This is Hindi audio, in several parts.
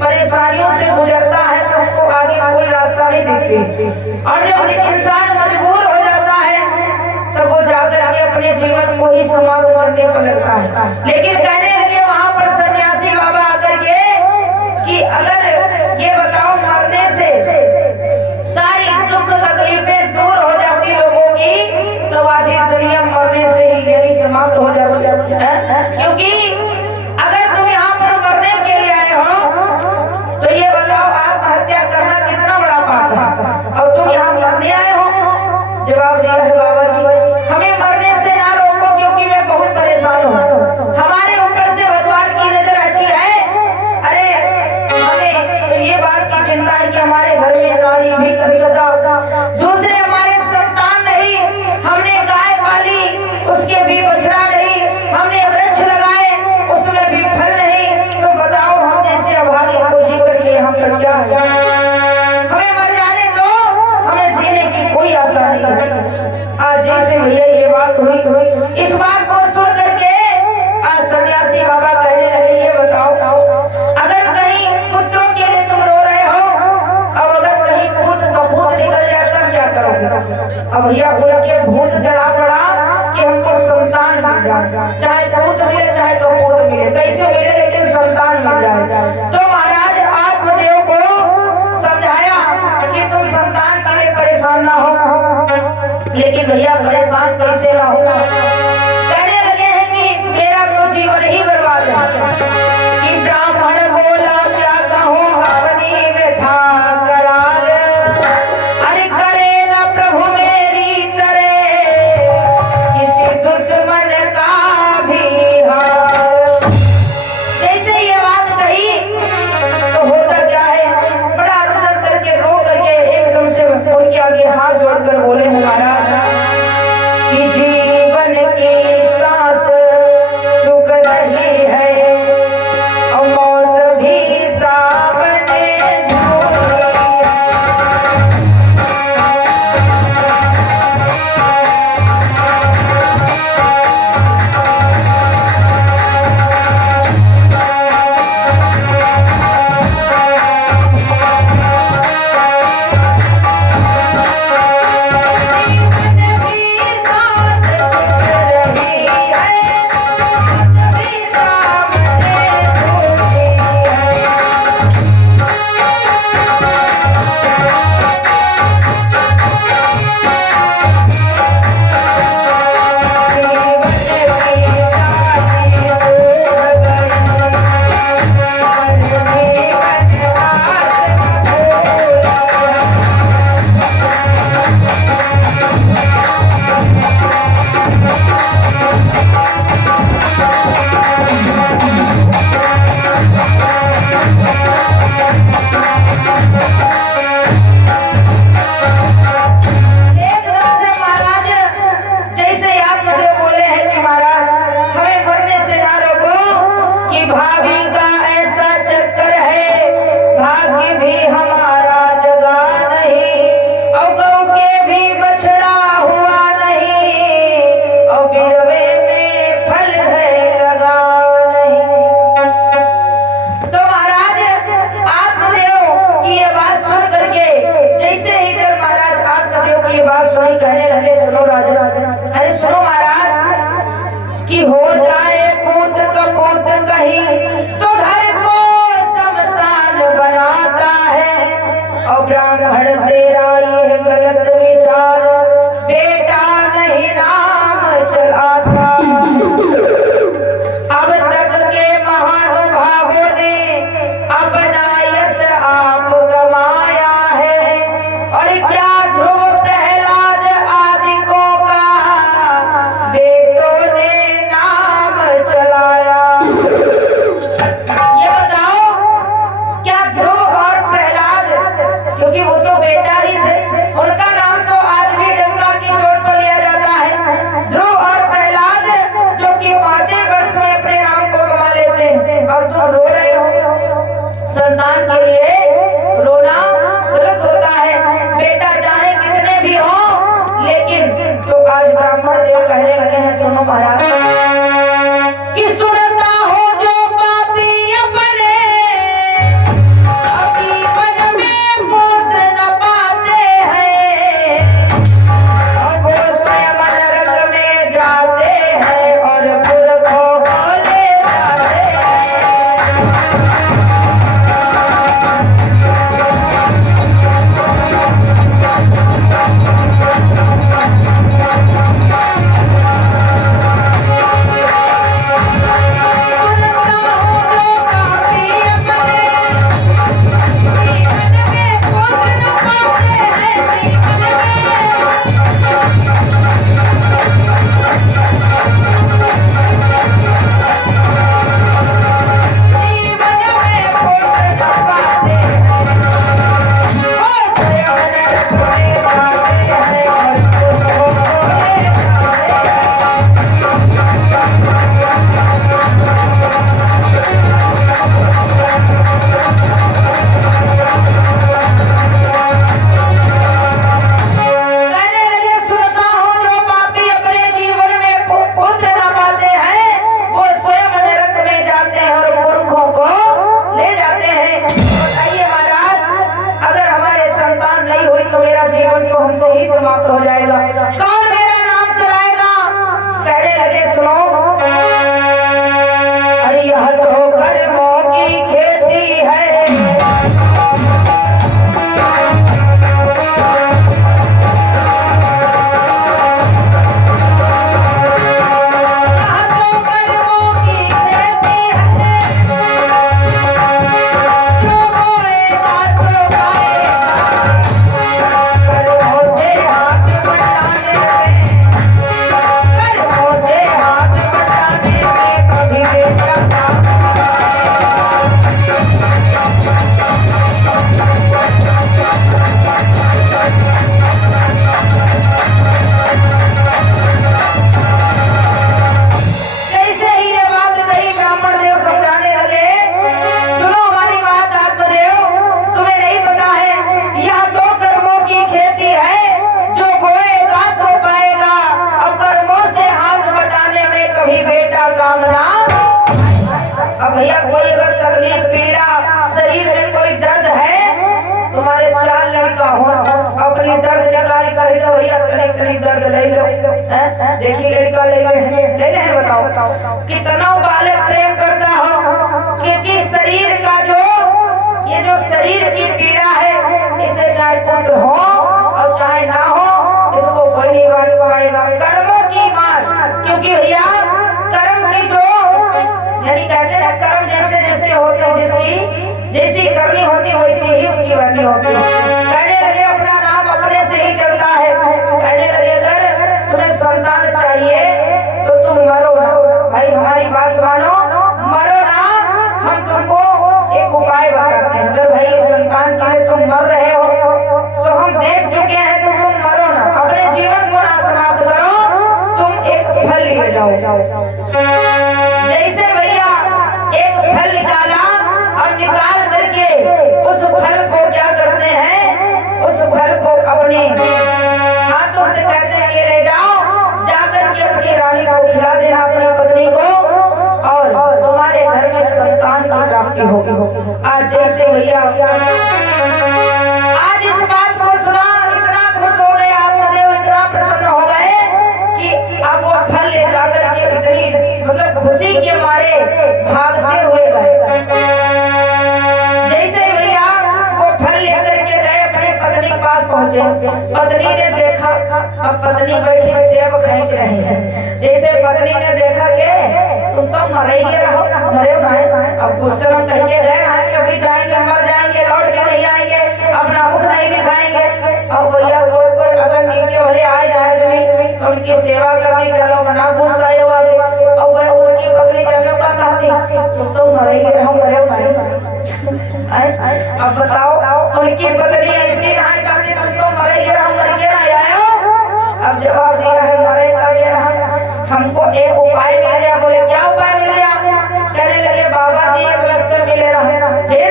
परेशानियों से गुजरता है तो उसको आगे कोई रास्ता नहीं दिखती, और जब इंसान मजबूर हो जाता है तब वो जाकर के अपने जीवन को ही समाप्त करने को लगता है। लेकिन कहने लगे वहां पर सन्यासी बाबा आकर के कि अगर ये बताओ मरने से सारी दुख तकलीफें दूर हो जाती लोगों की तो आधी दुनिया मरने से ही यानी समाप्त हो जाती है। क्योंकि अगर तुम यहाँ पर मरने के लिए आए हो तो ये बताओ आत्महत्या करना कितना बड़ा पाप है, और तुम यहाँ मरने आए हो। जवाब दिया है बाबा जी, हमें मरने से ना रोको क्योंकि मैं बहुत परेशान हूँ, हमारे ऊपर से भगवान की नजर आती है। अरे हमें तो ये बात की चिंता है कि हमारे घर में नारी भी कसा, दूसरे हमारे संतान नहीं, हमने गाय पाली उसके भी बछड़ा नहीं, हमने वृक्ष लगाए उसमें भी फल नहीं, तो बताओ हम जैसे अभागे को जी करके हम कर क्या है? हमें मर जाने दो, हमें जीने की कोई आशा नहीं है। आज जैसे भैया ये बात हुई, इस बात को सुन करके आज सन्यासी बाबा कहने लगे ये बताओ अगर कहीं पुत्रों के लिए तुम रो रहे हो, अब अगर कहीं भूत का भूत निकल जाए तब क्या करोगे? अब भैया उनके भूत जड़ा पड़ा कि हमको संतान मिल जाए, चाहे भूत मिले चाहे कपूत मिले, कैसे मिले लेकिन संतान मिल जाए। तो महाराज आत्मदेव को समझाया कि तुम संतान के लिए परेशान ना हो, लेकिन भैया परेशान कैसे ना हो? कहने लगे हैं कि मेरा तो जीवन ही बर्बाद है, कि ब्राह्मण बोला क्या कहूँ अपनी व्यथा कराल, अरे करे ना प्रभु मेरी तरह किसी दुश्मन का भी हाल। जैसे ये बात कही तो होता क्या है, बड़ा रुदन करके रो करके एकदम से उनके आगे हाथ जोड़कर बोले हमारा कि जीवन की सांस चुक रही है और मौत भी सामने झूल रही है। समाप्त हो जाएगा, कौन मेरा नाम चलाएगा? कहने लगे सुनो, अरे यह तो कर्मों की खेती है, भैया कोई अगर तकलीफ पीड़ा शरीर में कोई दर्द है, तुम्हारे 4 लड़का हो अपनी दर्द निकाल कर दो भैया, तनी दर्द ले लो, देखिए लड़का ले ले बताओ कितना बालक प्रेम करता हो, क्योंकि शरीर का जो ये जो शरीर की पीड़ा है, इसे चाहे पुत्र हो और चाहे ना हो, इसको कोई नहीं बांट पाएगा। कर्मों की मार, क्योंकि भैया कर्म की जो यानी कहते हैं कर्म जैसे जैसे होते हैं, जिसकी जैसी करनी होती वैसी ही उसकी करनी होती है। कहने लगे अपना नाम अपने से ही चलता है, कहने लगे अगर तुम्हें संतान चाहिए तो तुम मरो ना भाई, हमारी बात मानो, मरो ना, हम तुमको एक उपाय बताते हैं। अगर भाई संतान के लिए तुम मर रहे हो तो हम देख चुके हैं, तो तुम मरो ना, अपने जीवन को ना समाप्त करो, तुम एक फल ले जाओ। जैसे भैया एक फल निकाला और निकाल करके उस फल को क्या करते हैं, उस फल को अपने हाथों से कहते हैं ये ले जाओ, जाकर के अपनी रानी को खिला देना, अपनी पत्नी को, और तुम्हारे घर में संतान की प्राप्ति होगी। आज जैसे भैया आज इस बात को सुना, इतना खुश हो गए आत्मदेव, इतना प्रसन्न हो गए कि अब वो फल ले जाकर के इतनी मतलब खुशी के मारे भागते हुए गए। जैसे भैया वो फल लेकर के गए, अपने पत्नी के पास पहुंचे, पत्नी ने देखा, अब पत्नी बैठी सेब खींच रही है। जैसे पत्नी ने देखा कि तुम तो मरे ही रहो, मरे ना, अब गुस्से में कह के गए ना कि अभी जाएंगे, मर जाएंगे, लौट के नहीं आएंगे, अपना मुख नहीं दिखाएंगे। अब भैया कोई अगर नीचे वाले आए जाए तो उनकी सेवा करके चलो, बना गुस्सा हो आगे, और वह उनकी पत्नी जब का कहती तुम तो मरे ही रहो, मरे भाई। अब बताओ उनकी पत्नी ऐसी रहा कहती तुम तो मरे ही रहो, मर के ना आयो। अब जवाब दिया है मरे का ये रहा, हमको एक उपाय मिल गया। बोले क्या उपाय मिल गया? कहने लगे बाबा जी एक रास्ते मिले रहा, फिर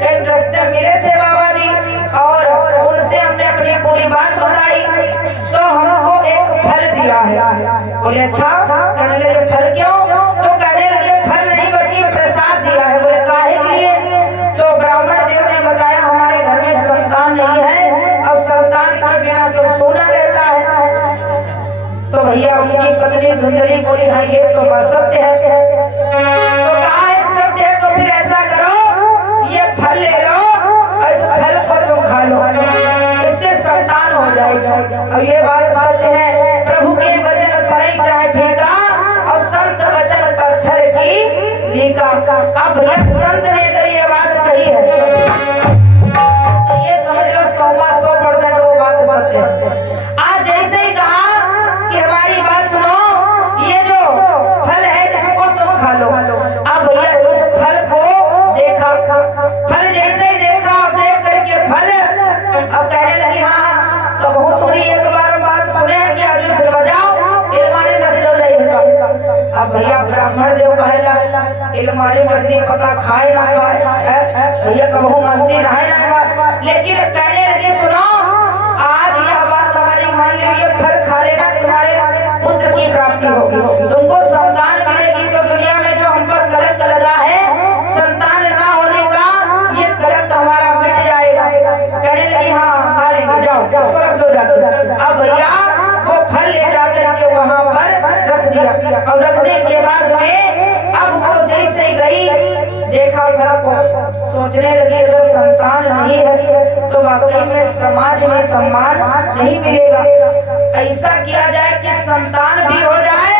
कई रास्ते मिले थे बाबा जी, और उनसे हमने अपनी पूरी बात बताई तो हमको एक फल दिया है। बोले अच्छा, कहने लगे फल क्यों? तो कहने लगे फल नहीं बल्कि प्रसाद दिया है। बोले काहे के लिए? तो ब्राह्मण देव ने बताया हमारे घर में संतान नहीं है, अब संतान के बिना सब सोना रहता है। तो भैया उनकी पत्नी धुंधली बोली हाँ ये तो बात सत्य है। तो कहा है सत्य है तो फिर ऐसा करो, ये फल ले लो, इस फल को तुम खा लो, इससे संतान हो जाएगी। और ये बात सत्य है, प्रभु के वचन पर ही चाहे फीका, और संत वचन पत्थर की लीका। अब भैया संत ने अगर ये बात कही है तो ये समझ लो 100% वो बात सत्य है। आज जैसे ही कहा कि हमारी बात सुनो, ये जो फल है इसको तुम खा लो। अब भैया उस फल को देखा, फल जैसे ही देखा, देख करके फल अब कहने लगी हाँ तो बहुत बुरी एक बार बात सुने कि आज सुन बजाओ इलमारी रख दो जाएगा। अब भैया ब्राह्मण देव कहला इलमारी मर्दी पता खाए ना खाए, भैया कबहू मानती रहे ना बात, लेकिन कहने लगे सुनो आज यह बात हमारी मान लीजिए, फल खा लेना तुम्हारे पुत्र की प्राप्ति होगी, तुमको संतान मिलेगी। तो दुनिया में जो हम पर कलंक लगा है संतान ना होने का, ये कलंक हमारा मिट जाएगा। कहने लगी हाँ खा लेंगे, जाओ इसको रख दो जाकर। अब भैया और रखने के बाद में अब वो जैसे गई देखा फल को, सोचने लगी अगर संतान नहीं है तो वाकई में समाज में सम्मान नहीं मिलेगा। ऐसा किया जाए कि संतान भी हो जाए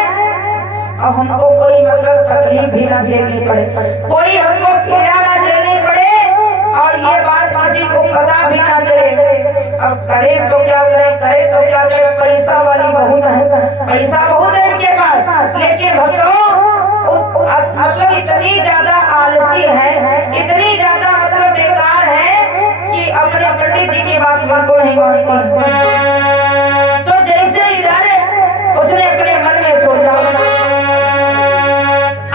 और हमको कोई मतलब तकलीफ भी ना झेलनी पड़े, कोई हमको पीड़ा ना झेलनी पड़े और ये बात किसी को पता भी ना चले। अब करे तो क्या करे, करे तो क्या करे, पैसा वाली बहुत है, पैसा बहुत है इनके पास, लेकिन भक्तों मतलब इतनी ज्यादा आलसी है, इतनी ज्यादा मतलब बेकार है कि अपने पंडित जी की बात बिल्कुल नहीं मानती। तो जैसे इधर उसने अपने मन में सोचा,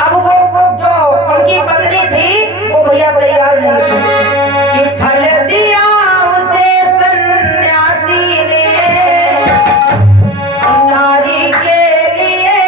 अब वो जो उनकी पत्नी थी वो भैया तैयार नहीं थी कि फल दिया उसे सन्यासी ने नारी के लिए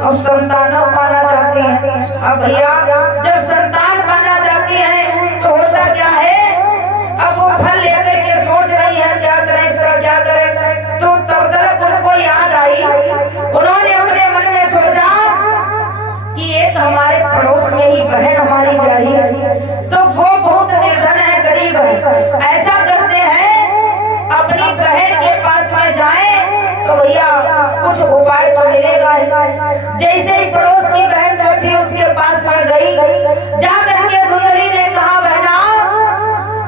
और संतान पाना चाहती है। अब भैया जब संतान पाना चाहती है तो होता क्या है, अब वो फल लेकर के सोच रही है क्या करें, इसका क्या करें। तो तब तक उनको याद आई, उन्होंने अपने मन में सोचा कि एक हमारे पड़ोस में ही बहन हमारी ब्याही है, तो वो बहुत निर्धन है, गरीब है। ऐसा करते हैं अपनी बहन के पास में जाए तो भैया कुछ उपाय तो मिलेगा ही। जैसे ही पड़ोस की बहन जो थी उसके पास में गई, जाकर के धुंधली ने कहा बहना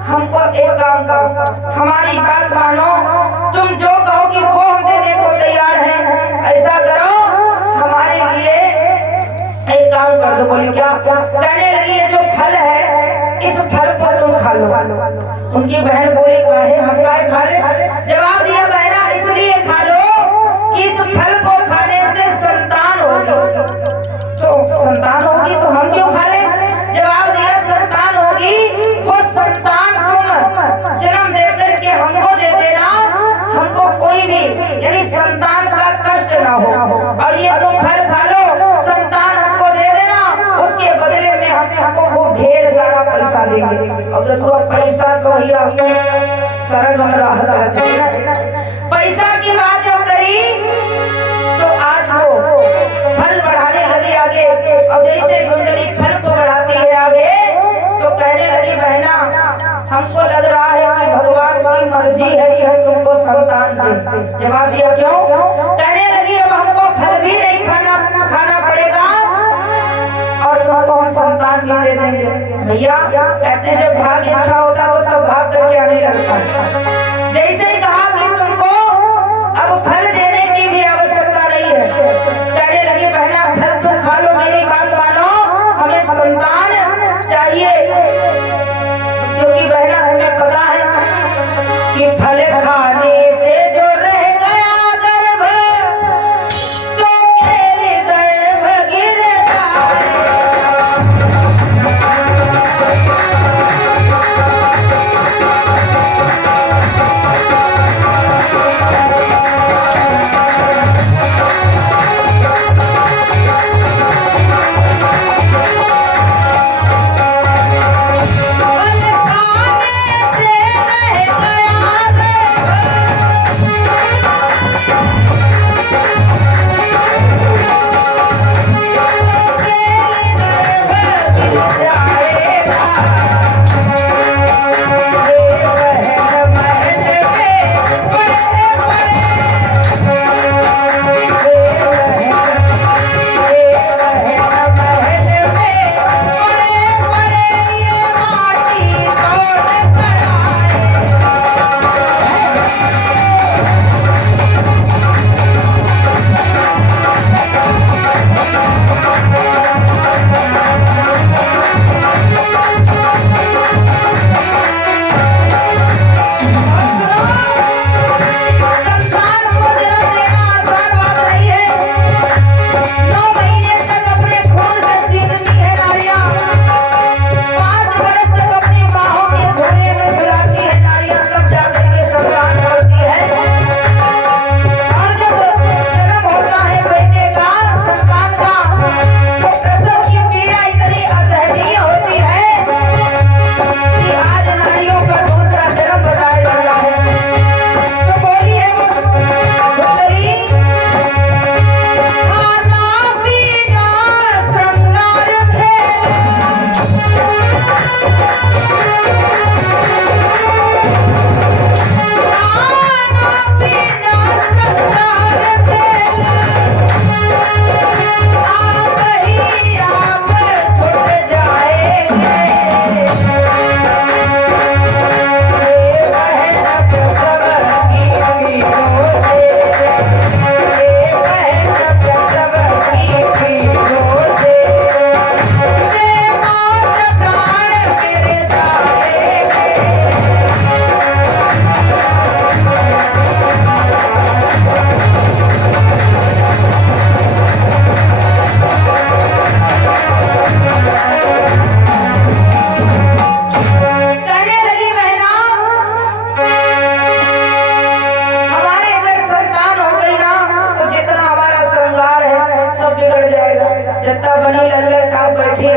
हमको एक काम करो, हमारी बात मानो, तुम जो कहोगी वो हम देने को तैयार हैं। ऐसा करो हमारे लिए एक काम कर दो। बोली क्या? कहने लगी ये जो फल है इस फल को तुम खा लो। उनकी बहन बोली काहे, हम काहे खा ले? जवाब दिया बहना इसलिए खा लो कि इस फल को खाने से संतान होगी, तो संतान होगी तो हम क्यों खा ले? जवाब दिया संतान होगी, वो संतान तुम जन्म देकर के हमको दे देना, हमको कोई भी यानी संतान का कष्ट ना हो, और ये तुम फल खा लो, संतान हमको दे देना, उसके बदले में हम तुमको वो ढेर सारा पैसा देंगे। अब देखो पैसा तो भैया सरग में राहत है, पैसा की बात जो करी तो आज वो फल बढ़ाने लगी आगे। अब जैसे धुंधली फल को बढ़ाती है आगे तो कहने लगी बहना हमको लग रहा है कि भगवान की मर्जी है कि हम तुमको संतान दें। जवाब दिया क्यों? कहने लगी अब हमको फल भी नहीं खाना पड़ेगा और तुमको हम संतान भी दे देंगे। भैया कहते जब भाग्य अच्छा होता तो सब भाग करके आने लगता है। जैसे कहा कि तुमको अब फल देने की भी आवश्यकता नहीं है, कहने लगी बहना फल तुम खा लो, मेरी बात मानो, हमें संतान चाहिए, क्योंकि बहना तुम्हें पता है कि फल खाने से जो रह गया गर्भ तो केले गर्भ गिरता है।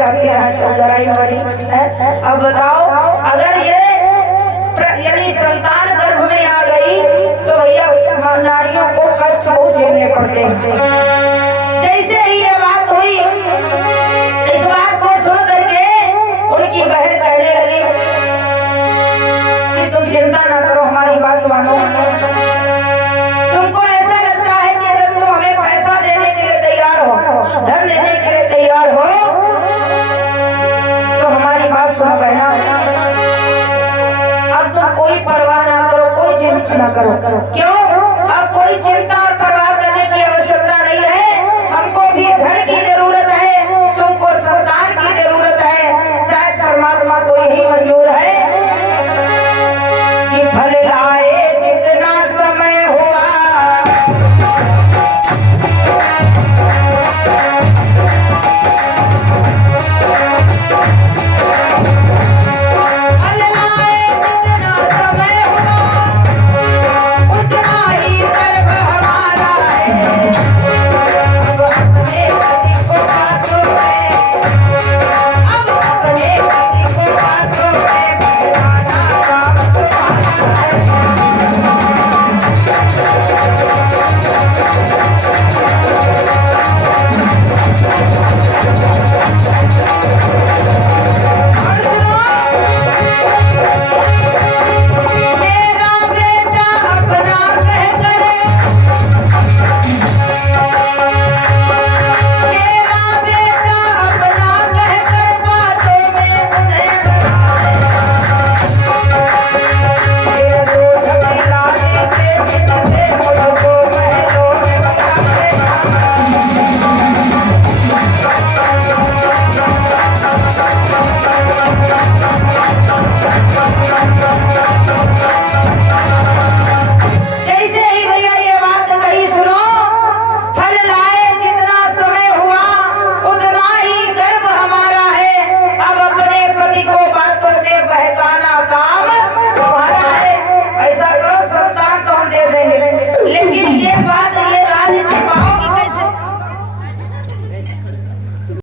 आती रहा चौधराई वाली। अब बताओ अगर ये यानी संतान गर्भ में आ गई तो भैया नारियों को कष्ट बहुत झेलने पड़ते हैं। जैसे ही ये बात हुई, इस बात को सुन करके उनकी बहन कहने लगी कि तुम चिंता ना करो, हमारी बात मानो। तुमको ऐसा लगता है कि अगर तुम हमें पैसा देने के लिए तैयार हो, धन देने के लिए तैयार हो, तो हमारी बात सुनो बहना। अब तुम कोई परवाह ना करो, कोई चिंता ना करो। क्यों? अब कोई चिंता और परवाह